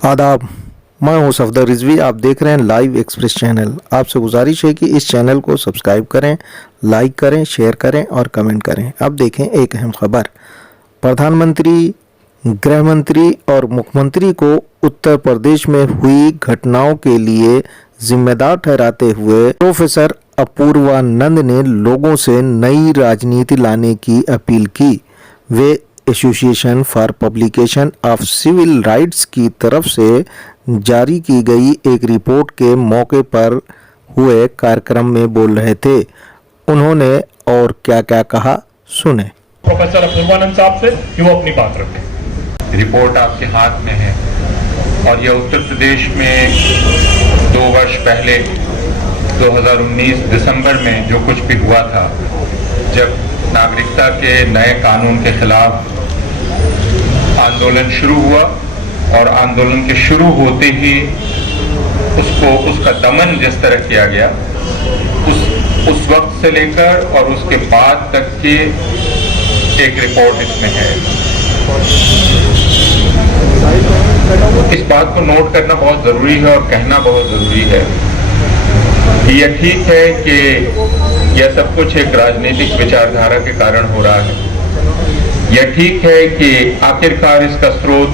आदाब, मैं हूं सफदर रिजवी। आप देख रहे हैं लाइव एक्सप्रेस चैनल। आपसे गुजारिश है कि इस चैनल को सब्सक्राइब करें, लाइक करें, शेयर करें और कमेंट करें। अब देखें एक अहम खबर। प्रधानमंत्री, गृह मंत्री और मुख्यमंत्री को उत्तर प्रदेश में हुई घटनाओं के लिए जिम्मेदार ठहराते हुए प्रोफेसर अपूर्वानंद ने लोगों से नई राजनीति लाने की अपील की। वे association for publication of civil rights की तरफ से जारी की गई एक रिपोर्ट के मौके पर हुए कार्यक्रम में बोल रहे थे। उन्होंने और क्या क्या कहा, सुने। प्रोफेसर अपूर्वानंद साहब से कि वो अपनी बात रखें। रिपोर्ट आपके हाथ में है और यह उत्तर प्रदेश में 2 वर्ष पहले 2019 दिसंबर में जो कुछ भी हुआ था, जब नागरिकता के नए कानून के खिलाफ आंदोलन शुरू हुआ और आंदोलन के शुरू होते ही उसका दमन जिस तरह किया गया, उस वक्त से लेकर और उसके बाद तक की एक रिपोर्ट इसमें है। इस बात को नोट करना बहुत जरूरी है और कहना बहुत जरूरी है। यह ठीक है कि यह सब कुछ एक राजनीतिक विचारधारा के कारण हो रहा है। यह ठीक है कि आखिरकार इसका स्रोत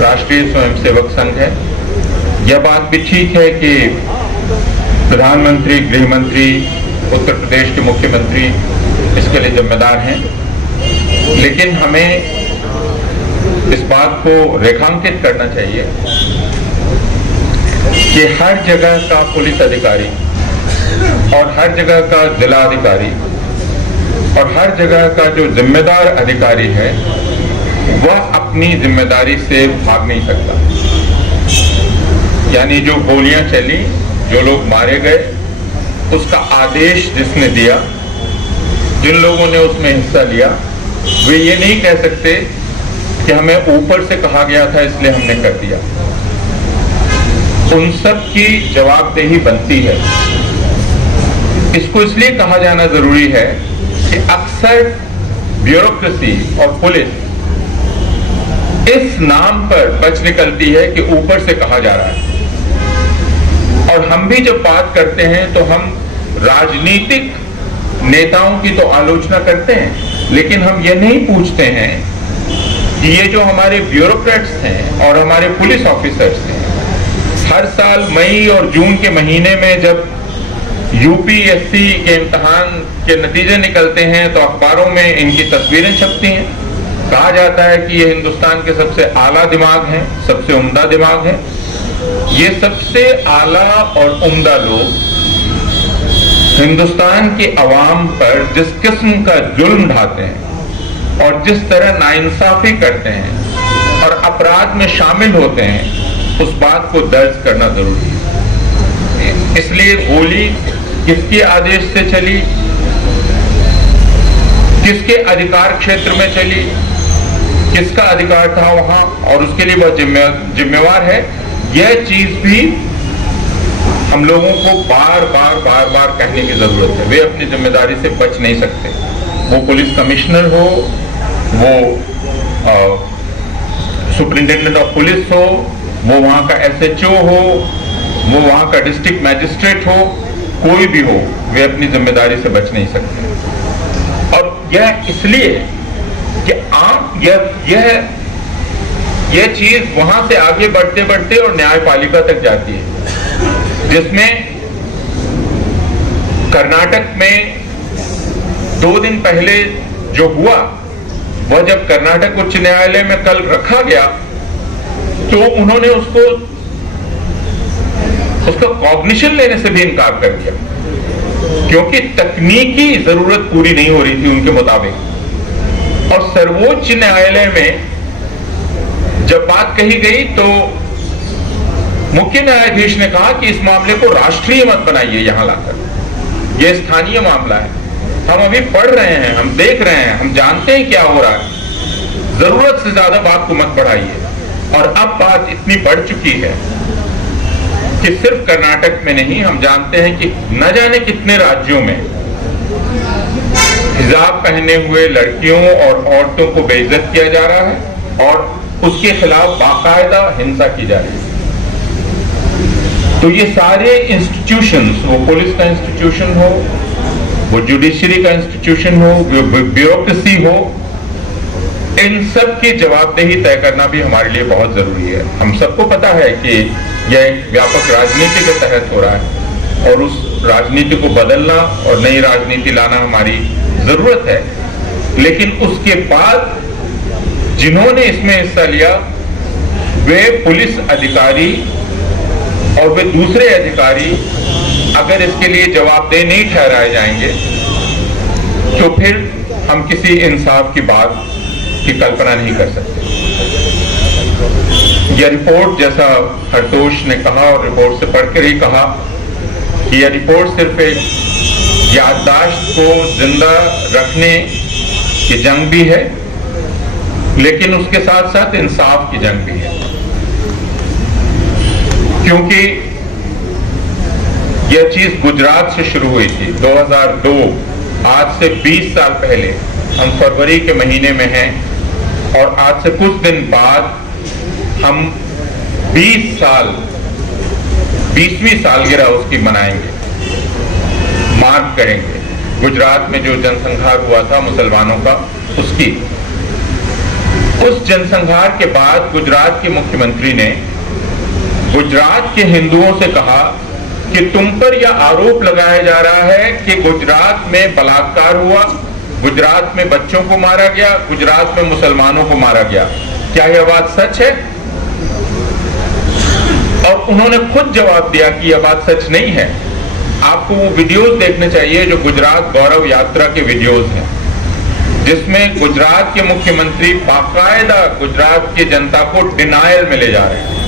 राष्ट्रीय स्वयंसेवक संघ है। यह बात भी ठीक है कि प्रधानमंत्री, गृह मंत्री, उत्तर प्रदेश के मुख्यमंत्री इसके लिए जिम्मेदार हैं। लेकिन हमें इस बात को रेखांकित करना चाहिए कि हर जगह का पुलिस अधिकारी और हर जगह का जिला अधिकारी और हर जगह का जो जिम्मेदार अधिकारी है, वह अपनी जिम्मेदारी से भाग नहीं सकता। यानी जो गोलियां चली, जो लोग मारे गए, उसका आदेश जिसने दिया, जिन लोगों ने उसमें हिस्सा लिया, वे ये नहीं कह सकते कि हमें ऊपर से कहा गया था इसलिए हमने कर दिया। उन सब की जवाबदेही बनती है। इसको इसलिए कहा जाना जरूरी है कि अक्सर ब्यूरोक्रेसी और पुलिस इस नाम पर बच निकलती है कि ऊपर से कहा जा रहा है। और हम भी जब बात करते हैं तो हम राजनीतिक नेताओं की तो आलोचना करते हैं, लेकिन हम ये नहीं पूछते हैं कि ये जो हमारे ब्यूरोक्रेट्स हैं और हमारे पुलिस ऑफिसर्स हैं, हर साल मई और जून के महीने में जब यूपीएससी के इम्तिहान के नतीजे निकलते हैं तो अखबारों में इनकी तस्वीरें छपती हैं। कहा जाता है कि ये हिंदुस्तान के सबसे आला दिमाग हैं, सबसे उम्दा दिमाग हैं। ये सबसे आला और उम्दा लोग हिंदुस्तान के अवाम पर जिस किस्म का जुल्म ढाते हैं और जिस तरह नाइंसाफी करते हैं और अपराध में शामिल होते हैं, उस बात को दर्ज करना जरूरी है। इसलिए गोली किसके आदेश से चली, किसके अधिकार क्षेत्र में चली, किसका अधिकार था वहां, और उसके लिए वह जिम्मेवार है, यह चीज भी हम लोगों को बार बार कहने की जरूरत है। वे अपनी जिम्मेदारी से बच नहीं सकते। वो पुलिस कमिश्नर हो, वो सुपरिंटेंडेंट ऑफ पुलिस हो, वो वहां का एसएचओ हो, वो वहां का डिस्ट्रिक्ट मैजिस्ट्रेट हो, कोई भी हो, वे अपनी जिम्मेदारी से बच नहीं सकते। और यह इसलिए कि आप यह चीज वहां से आगे बढ़ते बढ़ते और न्यायपालिका तक जाती है, जिसमें कर्नाटक में 2 दिन पहले जो हुआ, वह जब कर्नाटक उच्च न्यायालय में कल रखा गया तो उन्होंने उसका कॉग्निशन लेने से भी इनकार कर दिया, क्योंकि तकनीकी जरूरत पूरी नहीं हो रही थी उनके मुताबिक। और सर्वोच्च न्यायालय में जब बात कही गई तो मुख्य न्यायाधीश ने कहा कि इस मामले को राष्ट्रीय मत बनाइए यहां लाकर। यह स्थानीय मामला है, हम अभी पढ़ रहे हैं, हम देख रहे हैं, हम जानते हैं क्या हो रहा है। जरूरत से ज्यादा बात को मत बढ़ाइए। और अब बात इतनी बढ़ चुकी है कि सिर्फ कर्नाटक में नहीं, हम जानते हैं कि न जाने कितने राज्यों में हिजाब पहने हुए लड़कियों और औरतों को बेइज्जत किया जा रहा है और उसके खिलाफ बाकायदा हिंसा की जा रही है। तो ये सारे इंस्टीट्यूशंस, वो पुलिस का इंस्टीट्यूशन हो, वो जुडिशरी का इंस्टीट्यूशन हो, वो ब्यूरोक्रेसी हो, इन सब की जवाबदेही तय करना भी हमारे लिए बहुत जरूरी है। हम सबको पता है कि यह एक व्यापक राजनीति के तहत हो रहा है और उस राजनीति को बदलना और नई राजनीति लाना हमारी जरूरत है, लेकिन उसके बाद जिन्होंने इसमें हिस्सा लिया वे पुलिस अधिकारी और वे दूसरे अधिकारी अगर इसके लिए जवाबदेह नहीं ठहराए जाएंगे तो फिर हम किसी इंसाफ की बात की कल्पना नहीं कर सकते। यह रिपोर्ट, जैसा हरतोष ने कहा और रिपोर्ट से पढ़कर ही कहा, कि यह रिपोर्ट सिर्फ एक याददाश्त को जिंदा रखने की जंग भी है, लेकिन उसके साथ साथ इंसाफ की जंग भी है, क्योंकि यह चीज गुजरात से शुरू हुई थी 2002, आज से 20 साल पहले। हम फरवरी के महीने में हैं और आज से कुछ दिन बाद हम 20वीं सालगिरह उसकी मनाएंगे, मार्क करेंगे। गुजरात में जो जनसंहार हुआ था मुसलमानों का, उसकी उस जनसंहार के बाद गुजरात के मुख्यमंत्री ने गुजरात के हिंदुओं से कहा कि तुम पर यह आरोप लगाया जा रहा है कि गुजरात में बलात्कार हुआ, गुजरात में बच्चों को मारा गया, गुजरात में मुसलमानों को मारा गया, क्या यह बात सच है? और उन्होंने खुद जवाब दिया कि यह बात सच नहीं है। आपको वो वीडियोस देखने चाहिए जो गुजरात गौरव यात्रा के वीडियोस हैं, जिसमें गुजरात के मुख्यमंत्री बाकायदा गुजरात की जनता को डिनायल में ले जा रहे हैं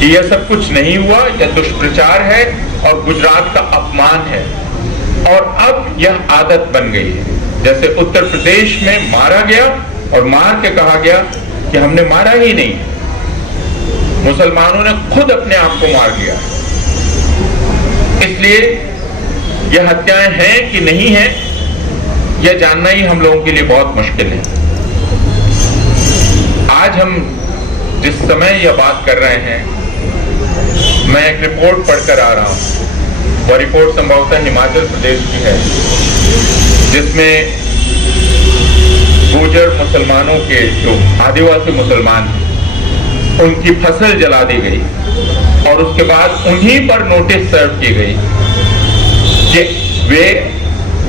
कि यह सब कुछ नहीं हुआ, यह दुष्प्रचार है और गुजरात का अपमान है। और अब यह आदत बन गई है, जैसे उत्तर प्रदेश में मारा गया और मार के कहा गया कि हमने मारा ही नहीं, मुसलमानों ने खुद अपने आप को मार लिया। इसलिए यह हत्याएं हैं कि नहीं हैं, यह जानना ही हम लोगों के लिए बहुत मुश्किल है। आज हम जिस समय यह बात कर रहे हैं, मैं एक रिपोर्ट पढ़कर आ रहा हूं। वह रिपोर्ट संभवतः हिमाचल प्रदेश की है, जिसमें गुर्जर मुसलमानों के, जो आदिवासी मुसलमान हैं, उनकी फसल जला दी गई और उसके बाद उन्हीं पर नोटिस सर्व की गई कि वे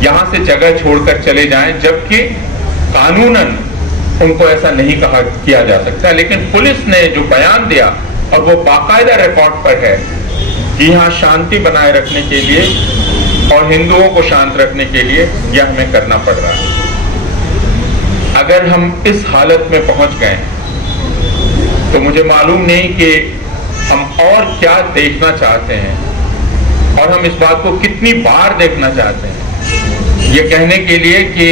यहां से जगह छोड़कर चले जाएं, जबकि कानूनन उनको ऐसा नहीं कहा किया जा सकता। लेकिन पुलिस ने जो बयान दिया, और वो बाकायदा रिकॉर्ड पर है, कि यहाँ शांति बनाए रखने के लिए और हिंदुओं को शांत रखने के लिए यह हमें करना पड़ रहा है। अगर हम इस हालत में पहुंच गए तो मुझे मालूम नहीं कि हम और क्या देखना चाहते हैं और हम इस बात को कितनी बार देखना चाहते हैं। ये कहने के लिए कि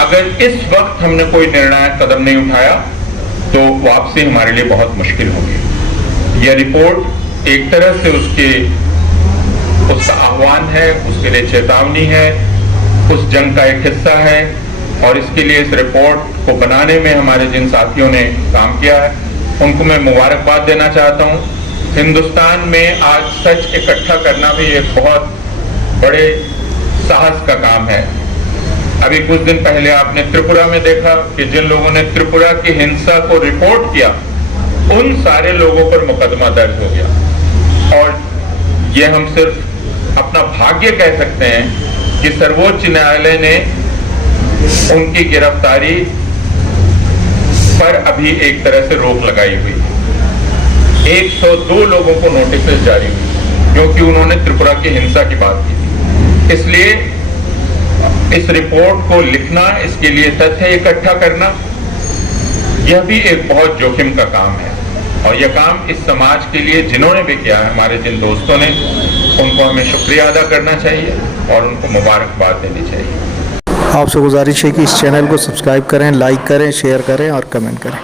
अगर इस वक्त हमने कोई निर्णायक कदम नहीं उठाया तो वापसी हमारे लिए बहुत मुश्किल होगी। यह रिपोर्ट एक तरह से उसका आह्वान है, उसके लिए चेतावनी है, उस जंग का एक हिस्सा है। और इसके लिए इस रिपोर्ट को बनाने में हमारे जिन साथियों ने काम किया है, उनको मैं मुबारकबाद देना चाहता हूँ। हिंदुस्तान में आज सच इकट्ठा करना भी एक बहुत बड़े साहस का काम है। अभी कुछ दिन पहले आपने त्रिपुरा में देखा कि जिन लोगों ने त्रिपुरा की हिंसा को रिपोर्ट किया, उन सारे लोगों पर मुकदमा दर्ज हो गया। और ये हम सिर्फ अपना भाग्य कह सकते हैं कि सर्वोच्च न्यायालय ने उनकी गिरफ्तारी पर अभी एक तरह से रोक लगाई हुई। 102 लोगों को नोटिस जारी हुई क्योंकि उन्होंने त्रिपुरा की हिंसा की बात की थी। इसलिए इस रिपोर्ट को लिखना, इसके लिए तथ्य इकट्ठा करना, यह भी एक बहुत जोखिम का काम है। और यह काम इस समाज के लिए जिन्होंने भी किया है, हमारे जिन दोस्तों ने, उनको हमें शुक्रिया अदा करना चाहिए और उनको मुबारकबाद देनी चाहिए। आपसे गुजारिश है कि इस चैनल को सब्सक्राइब करें, लाइक करें, शेयर करें और कमेंट करें।